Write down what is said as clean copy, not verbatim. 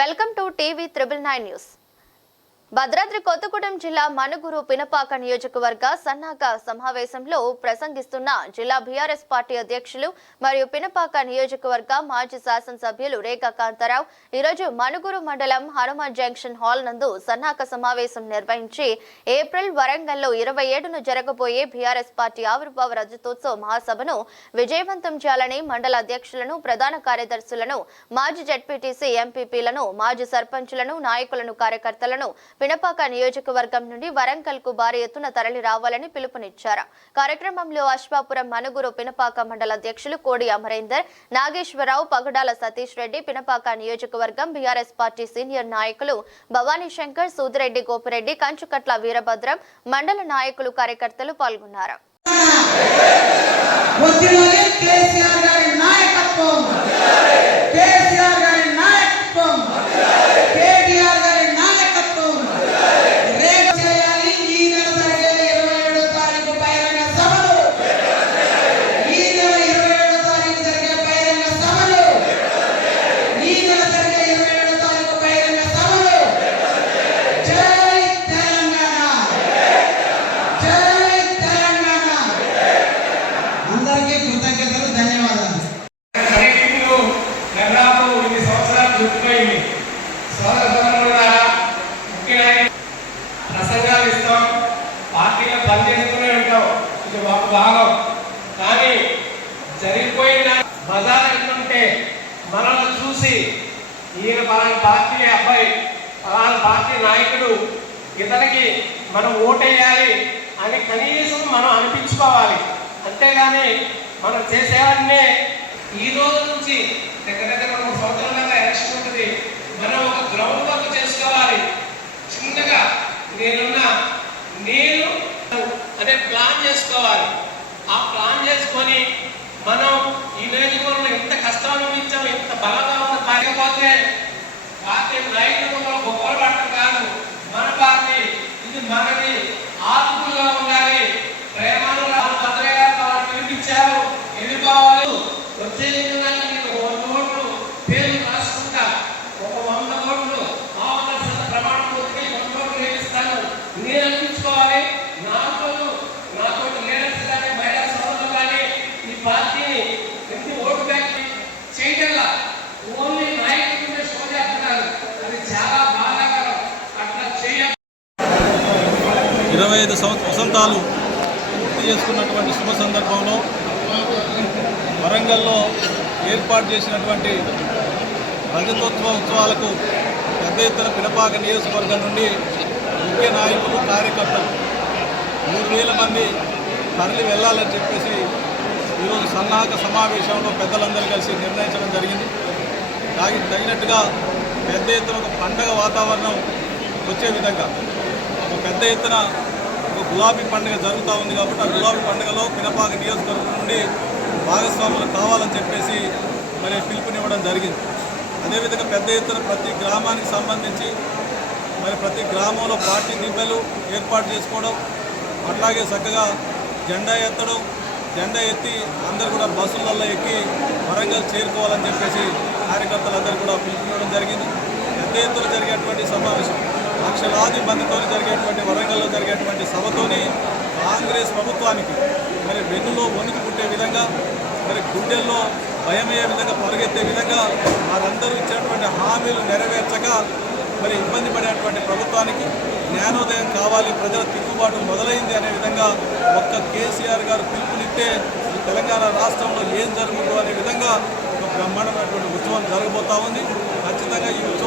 Welcome to TV 999 news. Bhadradri Kothagudem జిల్లా మనుగురు పినపాక నియోజకవర్గ సన్నాహక సమావేశంలో ప్రసంగిస్తున్న జిల్లా బీఆర్ఎస్ పార్టీ అధ్యక్షులు మరియు పినపాక నియోజకవర్గ మాజీ శాసనసభ్యులు రేఖా కాంతారావు ఈరోజు మనుగురు మండలం హనుమాన్ జంక్షన్ హాల్ నందు సన్నాహక సమావేశం నిర్వహించి ఏప్రిల్ వరంగల్లో 27న జరగబోయే బీఆర్ఎస్ పార్టీ ఆవిర్భావ రజతోత్సవ మహాసభను విజయవంతం చేయాలని మండల అధ్యక్షులను, ప్రధాన కార్యదర్శులను, మాజీ జడ్పీటీసీ ఎంపీపీలను, మాజీ సర్పంచులను, నాయకులను, కార్యకర్తలను పినపాక నియోజకవర్గం నుండి వరంగల్ కు భారీ ఎత్తున తరలి రావాలని పిలుపునిచ్చారు. కార్యక్రమంలో అశ్వాపురం మనుగురు పినపాక మండల అధ్యక్షులు కోడి అమరేందర్, నాగేశ్వరరావు, పగడాల సతీష్ రెడ్డి, పినపాక నియోజకవర్గం బీఆర్ఎస్ పార్టీ సీనియర్ నాయకులు భవానీ శంకర్, సూదిరెడ్డి గోపిరెడ్డి, కంచుకట్ల వీరభద్రం, మండల నాయకులు, కార్యకర్తలు పాల్గొన్నారు. ప్రసంగాలు ఇస్తాం, పార్టీలో పనిచేస్తూనే ఉంటాం, ఇది ఒక భాగం. కానీ జరిగిపోయిన బజార్ ఎట్లుంటే మనల్ని చూసి ఈయన పలానా పార్టీ అబ్బాయి, పలానా పార్టీ నాయకుడు, ఇతనికి మనం ఓటేయాలి అని కనీసం మనం అనిపించుకోవాలి. అంతేగాని మనం చేసేవాడినే ఈ రోజు నుంచి దగ్గర 3 సంవత్సరాల దాకా ఎలక్షన్ ఉంటుంది. మనం ఒక గ్రౌండ్ వర్క్ చేసుకోవాలి. చిన్నగా నేను అదే ప్లాన్ చేసుకోవాలి. ఆ ప్లాన్ చేసుకొని మనం ఈ నియోజకవర్గంలో ఎంత కష్టం అనిపించాం, ఎంత బలంగా ఉన్న కాకపోతే పార్టీ నాయకులు గొప్పలు పట్టడం కాదు. మన పార్టీ ఇది మనది, ఆత్మగా ఉండాలి. ప్రేమను భద్రయ్య గారు వాళ్ళు పిలిపించారు, వెళ్ళిపోవాలి. వచ్చే పేరు రాసుకుంటా ఒక 100 ఓట్లు ప్రమాణం నేను అనిపించుకోవాలి. నాతో లీడర్స్ కానీ, మహిళా సోదరులు కానీ ఈ పార్టీని ఎన్ని ఓటు బ్యాంక్ చేయగల ఓన్లీ నాయకుడిని షో చేస్తున్నారు. అది చాలా బాధాకరం. అట్లా చేయ 25 వసంతాలు పూర్తి చేసుకున్నటువంటి శుభ సందర్భంలో వరంగల్లో ఏర్పాటు చేసినటువంటి రజతోత్సవ ఉత్సవాలకు పెద్ద ఎత్తున పినపాక నియోజకవర్గం నుండి ముఖ్య నాయకులు, కార్యకర్తలు 3000 మంది తరలి వెళ్ళాలని చెప్పేసి ఈరోజు సన్నాహక సమావేశంలో పెద్దలందరూ కలిసి నిర్ణయించడం జరిగింది. దానికి తగినట్టుగా పెద్ద ఎత్తున ఒక పండగ వాతావరణం వచ్చే విధంగా ఒక పెద్ద ఎత్తున ఒక గులాబీ పండుగ జరుగుతూ ఉంది. కాబట్టి ఆ గులాబీ పండుగలో పినపాక నియోజకవర్గం నుండి భాగస్వాములు కావాలని చెప్పేసి మరి పిలుపునివ్వడం జరిగింది. అదేవిధంగా పెద్ద ఎత్తున ప్రతి గ్రామానికి సంబంధించి మరి ప్రతి గ్రామంలో పార్టీ దిబ్బలు ఏర్పాటు చేసుకోవడం, అట్లాగే చక్కగా జెండా ఎత్తడం, జెండా ఎత్తి అందరూ కూడా బస్సులలో ఎక్కి వరంగల్ చేరుకోవాలని చెప్పేసి కార్యకర్తలందరూ కూడా పిలుపునివ్వడం జరిగింది. పెద్ద ఎత్తున జరిగేటువంటి సమావేశం, లక్షలాది మందితో జరిగేటువంటి వరంగల్లో జరిగేటువంటి సభతోని కాంగ్రెస్ ప్రభుత్వానికి మరి వెన్నులో వణుకు పుట్టే విధంగా, మరి గుండెల్లో భయమయ్యే విధంగా, పరిగెత్తే విధంగా వారందరూ ఇచ్చినటువంటి హామీలు నెరవేర్చక మరి ఇబ్బంది పడేటువంటి ప్రభుత్వానికి జ్ఞానోదయం కావాలి, ప్రజల తిరుగుబాటు మొదలైంది అనే విధంగా ఒక్క కేసీఆర్ గారు పిలుపునిస్తే తెలంగాణ రాష్ట్రంలో ఏం జరుగుతుందో అనే విధంగా ఒక బ్రహ్మాండమైనటువంటి ఉత్సవం జరగబోతూ ఉంది. ఖచ్చితంగా ఈ ఉత్సవం